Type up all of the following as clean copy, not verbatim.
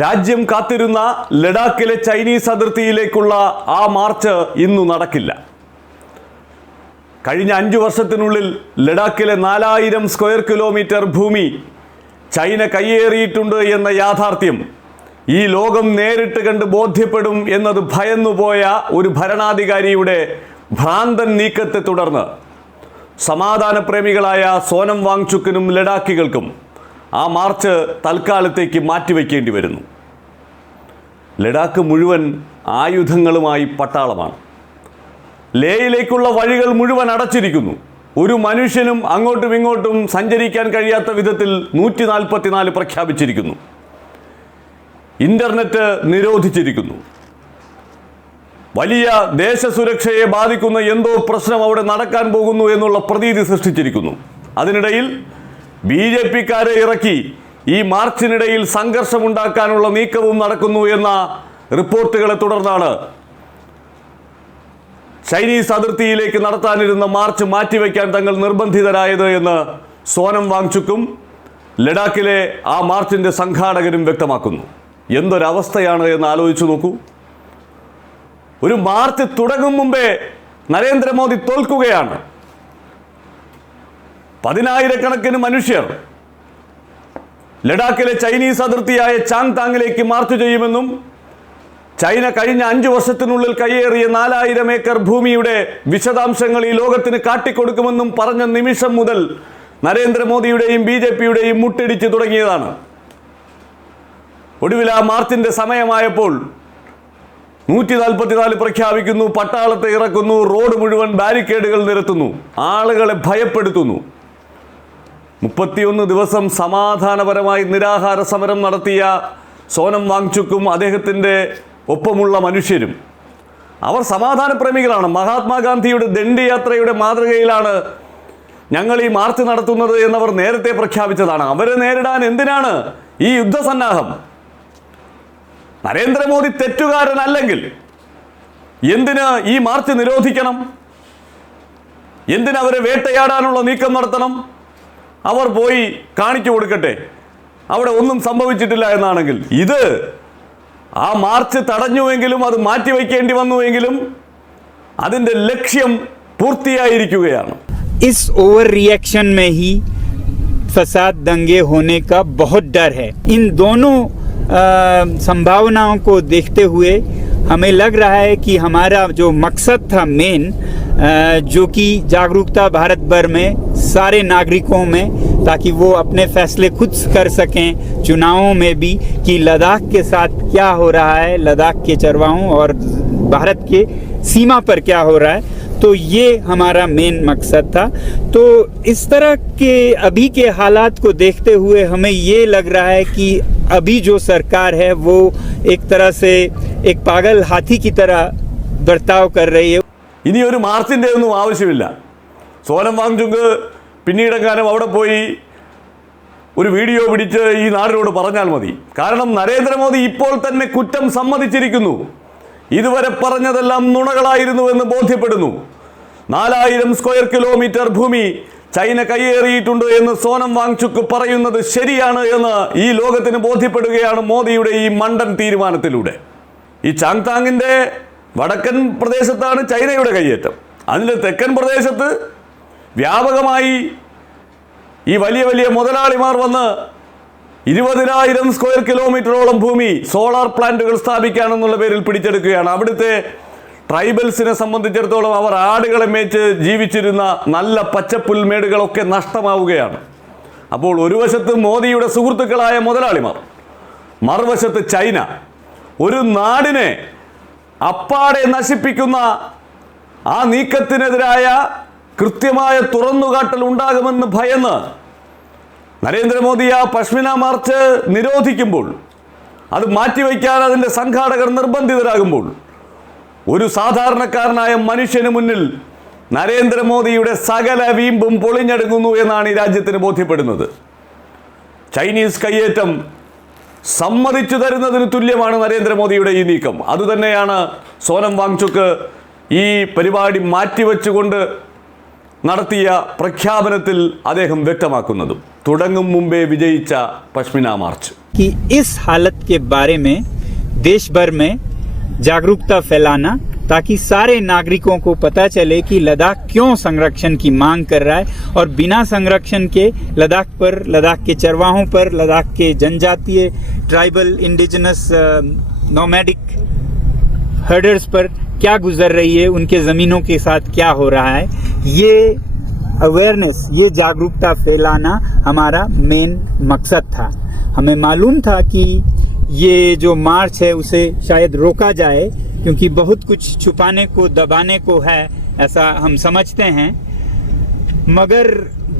രാജ്യം കാത്തിരുന്ന ലഡാക്കിലെ ചൈനീസ് അതിർത്തിയിലേക്കുള്ള ആ മാർച്ച് ഇന്നു നടക്കില്ല. കഴിഞ്ഞ 5 വർഷത്തിനുള്ളിൽ ലഡാക്കിലെ 4000 സ്ക്വയർ കിലോമീറ്റർ ഭൂമി ചൈന കയ്യേറിയിട്ടുണ്ട് എന്ന യാഥാർത്ഥ്യം ഈ ലോകം നേരിട്ട് കണ്ട് ബോധ്യപ്പെടും എന്നത് ഭയന്നുപോയ ഒരു ഭരണാധികാരിയുടെ ഭ്രാന്തൻ നീക്കത്തെ തുടർന്ന് സമാധാനപ്രേമികളായ സോനം വാങ്ചുക്കിനും ലഡാക്കികൾക്കും ആ മാർച്ച് തൽക്കാലത്തേക്ക് മാറ്റിവെക്കേണ്ടി വരുന്നു. ലഡാക്ക് മുഴുവൻ ആയുധങ്ങളുമായി പട്ടാളമാണ്. ലേയിലേക്കുള്ള വഴികൾ മുഴുവൻ അടച്ചിരിക്കുന്നു. ഒരു മനുഷ്യനും അങ്ങോട്ടും ഇങ്ങോട്ടും സഞ്ചരിക്കാൻ കഴിയാത്ത വിധത്തിൽ 144 പ്രഖ്യാപിച്ചിരിക്കുന്നു. ഇന്റർനെറ്റ് നിരോധിച്ചിരിക്കുന്നു. വലിയ ദേശസുരക്ഷയെ ബാധിക്കുന്ന എന്തോ പ്രശ്നം അവിടെ നടക്കാൻ പോകുന്നു എന്നുള്ള പ്രതീതി സൃഷ്ടിച്ചിരിക്കുന്നു. അതിനിടയിൽ BJP-ക്കാരെ ഇറക്കി ഈ മാർച്ചിനിടയിൽ സംഘർഷമുണ്ടാക്കാനുള്ള നീക്കവും നടക്കുന്നു എന്ന റിപ്പോർട്ടുകളെ തുടർന്നാണ് ചൈനീസ് അതിർത്തിയിലേക്ക് നടത്താനിരുന്ന മാർച്ച് മാറ്റിവെക്കാൻ തങ്ങൾ നിർബന്ധിതരായത് എന്ന് സോനം വാങ്ചുക്കും ലഡാക്കിലെ ആ മാർച്ചിൻ്റെ സംഘാടകരും വ്യക്തമാക്കുന്നു. എന്തൊരവസ്ഥയാണ് എന്ന് ആലോചിച്ചു നോക്കൂ. ഒരു മാർച്ച് തുടങ്ങും മുമ്പേ നരേന്ദ്രമോദി തോൽക്കുകയാണ്. 10,000-കണക്കിന് മനുഷ്യർ ലഡാക്കിലെ ചൈനീസ് അതിർത്തിയായ ചാങ്താങ്ങിലേക്ക് മാർച്ച് ചെയ്യുമെന്നും ചൈന കഴിഞ്ഞ 5 വർഷത്തിനുള്ളിൽ കയ്യേറിയ 4000 ഏക്കർ ഭൂമിയുടെ വിശദാംശങ്ങൾ ഈ ലോകത്തിന് കാട്ടിക്കൊടുക്കുമെന്നും പറഞ്ഞ നിമിഷം മുതൽ നരേന്ദ്രമോദിയുടെയും BJP-യുടെയും മുട്ടിടിച്ച് തുടങ്ങിയതാണ്. ഒടുവിൽ ആ മാർച്ചിൻ്റെ സമയമായപ്പോൾ 144 പ്രഖ്യാപിക്കുന്നു, പട്ടാളത്തെ ഇറക്കുന്നു, റോഡ് മുഴുവൻ ബാരിക്കേഡുകൾ നിരത്തുന്നു, ആളുകളെ ഭയപ്പെടുത്തുന്നു. 31 ദിവസം സമാധാനപരമായി നിരാഹാര സമരം നടത്തിയ സോനം വാങ്ചുക്കും അദ്ദേഹത്തിൻ്റെ ഒപ്പമുള്ള മനുഷ്യരും അവർ സമാധാനപ്രേമികളാണ്. മഹാത്മാഗാന്ധിയുടെ ദണ്ഡി യാത്രയുടെ മാതൃകയിലാണ് ഞങ്ങൾ ഈ മാർച്ച് നടത്തുന്നത് എന്നവർ നേരത്തെ പ്രഖ്യാപിച്ചതാണ്. അവരെ നേരിടാൻ എന്തിനാണ് ഈ യുദ്ധസന്നാഹം? നരേന്ദ്രമോദി തെറ്റുകാരനല്ലെങ്കിൽ എന്തിന് ഈ മാർച്ച് നിരോധിക്കണം? എന്തിനവരെ വേട്ടയാടാനുള്ള നീക്കം നടത്തണം? അവർ പോയി കാണിച്ചു കൊടുക്കട്ടെ, അവിടെ ഒന്നും സംഭവിച്ചിട്ടില്ല എന്നാണെങ്കിൽ. ഇത് ആ മാർച്ച് തടഞ്ഞുവെങ്കിലും അത് മാറ്റിവെക്കേണ്ടി വന്നുവെങ്കിലും അതിൻ്റെ ലക്ഷ്യം പൂർത്തിയായിരിക്കുകയാണ്. इस ओवर रिएक्शन में ही फसाद दंगे होने का बहुत डर है. इन दोनों संभावनाओं को देखते हुए हमें लग रहा है कि हमारा जो मकसद था मेन, जो कि जागरूकता भारत भर में सारे नागरिकों में, ताकि वो अपने फैसले खुद कर सकें चुनावों में भी, कि लद्दाख के साथ क्या हो रहा है, लद्दाख के चरवाहों और भारत के सीमा पर क्या हो रहा है, तो ये हमारा मेन मकसद था. तो इस तरह के अभी के हालात को देखते हुए हमें ये लग रहा है कि अभी जो सरकार है वो एक तरह से एक पागल हाथी की तरह बर्ताव कर रही है. ഇനി ഒരു മാർച്ചിൻ്റെ ഒന്നും ആവശ്യമില്ല. സോനം വാങ്ചുക്ക് പിന്നീടെങ്ങാനും അവിടെ പോയി ഒരു വീഡിയോ പിടിച്ച് ഈ നാടിനോട് പറഞ്ഞാൽ മതി. കാരണം നരേന്ദ്രമോദി ഇപ്പോൾ തന്നെ കുറ്റം സമ്മതിച്ചിരിക്കുന്നു. ഇതുവരെ പറഞ്ഞതെല്ലാം നുണകളായിരുന്നു എന്ന് ബോധ്യപ്പെടുന്നു. 4000 സ്ക്വയർ കിലോമീറ്റർ ഭൂമി ചൈന കയ്യേറിയിട്ടുണ്ട് എന്ന് സോനം വാങ്ചുക്ക് പറയുന്നത് ശരിയാണ് എന്ന് ഈ ലോകത്തിന് ബോധ്യപ്പെടുകയാണ് മോദിയുടെ ഈ മണ്ടൻ തീരുമാനത്തിലൂടെ. ഈ ചാങ്താങ്ങിൻ്റെ വടക്കൻ പ്രദേശത്താണ് ചൈനയുടെ കയ്യേറ്റം. അതിൻ്റെ തെക്കൻ പ്രദേശത്ത് വ്യാപകമായി ഈ വലിയ വലിയ മുതലാളിമാർ വന്ന് 20,000 സ്ക്വയർ കിലോമീറ്ററോളം ഭൂമി സോളാർ പ്ലാന്റുകൾ സ്ഥാപിക്കാനെന്നുള്ള പേരിൽ പിടിച്ചെടുക്കുകയാണ്. അവിടുത്തെ ട്രൈബൽസിനെ സംബന്ധിച്ചിടത്തോളം അവർ ആടുകളെ മേച്ച് ജീവിച്ചിരുന്ന നല്ല പച്ചപ്പുൽമേടുകളൊക്കെ നഷ്ടമാവുകയാണ്. അപ്പോൾ ഒരു വശത്ത് മോദിയുടെ സുഹൃത്തുക്കളായ മുതലാളിമാർ, മറുവശത്ത് ചൈന. ഒരു നാടിനെ അപ്പാടെ നശിപ്പിക്കുന്ന ആ നീക്കത്തിനെതിരായ കൃത്യമായ തുറന്നുകാട്ടൽ ഉണ്ടാകുമെന്ന് ഭയന്ന് നരേന്ദ്രമോദി ആ പശ്മിന മാർച്ച് നിരോധിക്കുമ്പോൾ, അത് മാറ്റിവെക്കാൻ അതിൻ്റെ സംഘാടകർ നിർബന്ധിതരാകുമ്പോൾ, ഒരു സാധാരണക്കാരനായ മനുഷ്യന് മുന്നിൽ നരേന്ദ്രമോദിയുടെ സകല വീമ്പും പൊളിഞ്ഞടുങ്ങുന്നു എന്നാണ് ഈ രാജ്യത്തിന് ബോധ്യപ്പെടുന്നത്. ചൈനീസ് കയ്യേറ്റം സമ്മതിച്ചു തരുന്നതിന് തുല്യമാണ് നരേന്ദ്രമോദിയുടെ ഈ നീക്കം. അതുതന്നെയാണ് സോനം വാങ്ചുക്ക് ഈ പരിപാടി മാറ്റിവെച്ചുകൊണ്ട് നടത്തിയ പ്രഖ്യാപനത്തിൽ അദ്ദേഹം വ്യക്തമാക്കുന്നതും തുടങ്ങും മുമ്പേ വിജയിച്ച പശ്മിന മാർച്ച്. कि इस हालत के बारे में देश भर में जागरूकता फैलाना ताकि सारे नागरिकों को पता चले कि लद्दाख क्यों संरक्षण की मांग कर रहा है और बिना संरक्षण के लद्दाख पर, लद्दाख के चरवाहों पर, लद्दाख के जनजातीय ट्राइबल इंडिजिनस नोमैडिक हर्डर्स पर क्या गुजर रही है, उनके ज़मीनों के साथ क्या हो रहा है, ये अवेयरनेस, ये जागरूकता फैलाना हमारा मेन मकसद था. हमें मालूम था कि ये जो मार्च है उसे शायद रोका जाए क्योंकि बहुत कुछ छुपाने को, दबाने को है, ऐसा हम समझते हैं. मगर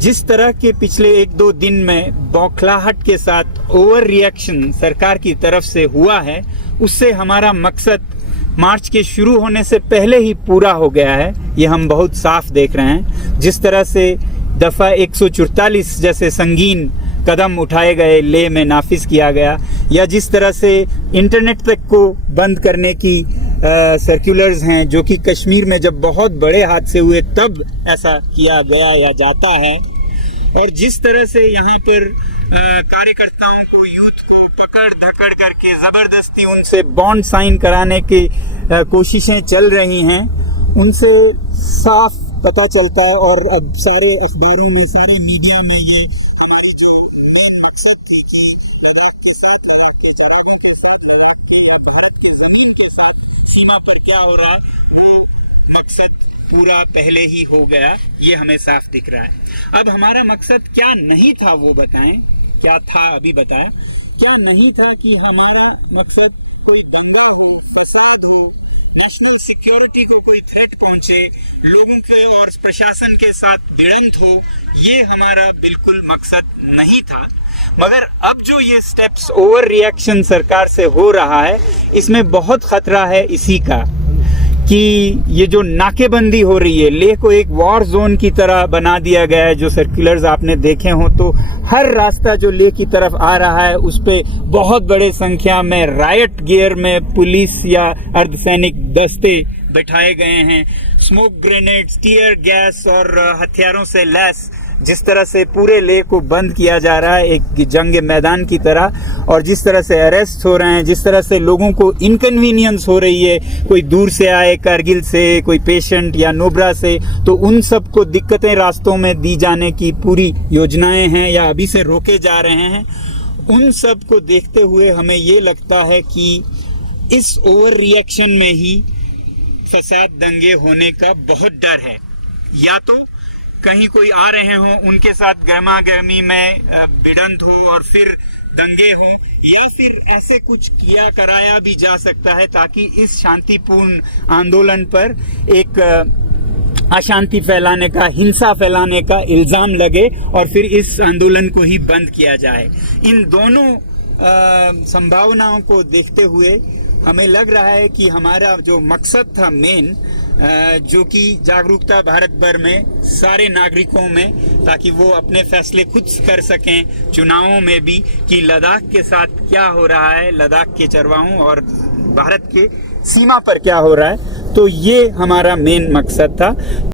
जिस तरह के पिछले 1-2 दिन में बौखलाहट के साथ ओवर रिएक्शन सरकार की तरफ से हुआ है, उससे हमारा मकसद मार्च के शुरू होने से पहले ही पूरा हो गया है. ये हम बहुत साफ देख रहे हैं. जिस तरह से दफ़ा 144 जैसे संगीन कदम उठाए गए, ले में नाफिज किया गया, या जिस तरह से इंटरनेट तक को बंद करने की सर्कुलर्स हैं जो कि कश्मीर में जब बहुत बड़े हादसे हुए तब ऐसा किया गया या जाता है, और जिस तरह से यहाँ पर कार्यकर्ताओं को, यूथ को पकड़ धकड़ करके ज़बरदस्ती उनसे बॉन्ड साइन कराने की कोशिशें चल रही हैं, उनसे साफ पता चलता है. और अब सारे अखबारों में, सारे मीडिया में ये हमारी जो मेन मकसद थी कि लद्दाख के साथ, लद्दाख के जवानों के साथ, लद्दाख के या भारत के ज़मीन के साथ सीमा पर क्या हो रहा है, वो मकसद पूरा पहले ही हो गया. ये हमें साफ दिख रहा है. अब हमारा मकसद क्या नहीं था वो बताएं. क्या था अभी बताया. क्या नहीं था कि हमारा मकसद कोई दंगा हो, फसाद हो, नेशनल सिक्योरिटी को कोई थ्रेट पहुंचे, लोगों के और प्रशासन के साथ भिड़ंत हो, ये हमारा बिल्कुल मकसद नहीं था. मगर अब जो ये स्टेप्स, ओवर रिएक्शन सरकार से हो रहा है, इसमें बहुत खतरा है इसी का कि ये जो नाकेबंदी हो रही है, लेह को एक वॉर जोन की तरह बना दिया गया है. जो सर्कुलर्स आपने देखे हो तो हर रास्ता जो लेह की तरफ आ रहा है उस पे बहुत बड़े संख्या में रायट गियर में पुलिस या अर्धसैनिक दस्ते बैठाए गए हैं. स्मोक ग्रेनेड्स, टीयर गैस और हथियारों से लैस जिस तरह से पूरे लेह को बंद किया जा रहा है एक जंग मैदान की तरह, और जिस तरह से अरेस्ट हो रहे हैं, जिस तरह से लोगों को इनकन्वीनियंस हो रही है, कोई दूर से आए कारगिल से, कोई पेशेंट या नोबरा से, तो उन सब को दिक्कतें रास्तों में दी जाने की पूरी योजनाएं हैं या अभी से रोके जा रहे हैं. उन सब को देखते हुए हमें ये लगता है कि इस ओवर रिएक्शन में ही फसाद, दंगे होने का बहुत डर है. या तो कहीं कोई आ रहे हों, उनके साथ गहमा गहमी में भिड़ंत हो और फिर दंगे हो, या फिर ऐसे कुछ किया कराया भी जा सकता है ताकि इस शांतिपूर्ण आंदोलन पर एक अशांति फैलाने का, हिंसा फैलाने का इल्ज़ाम लगे और फिर इस आंदोलन को ही बंद किया जाए. इन दोनों संभावनाओं को देखते हुए हमें लग रहा है कि हमारा जो मकसद था मेन, जो कि जागरूकता भारत भर में सारे नागरिकों में, ताकि वो अपने फैसले खुद कर सकें चुनावों में भी कि लद्दाख के साथ क्या हो रहा है, लद्दाख के चरवाहों और भारत के सीमा पर क्या हो रहा है, तो ये हमारा मेन मकसद था.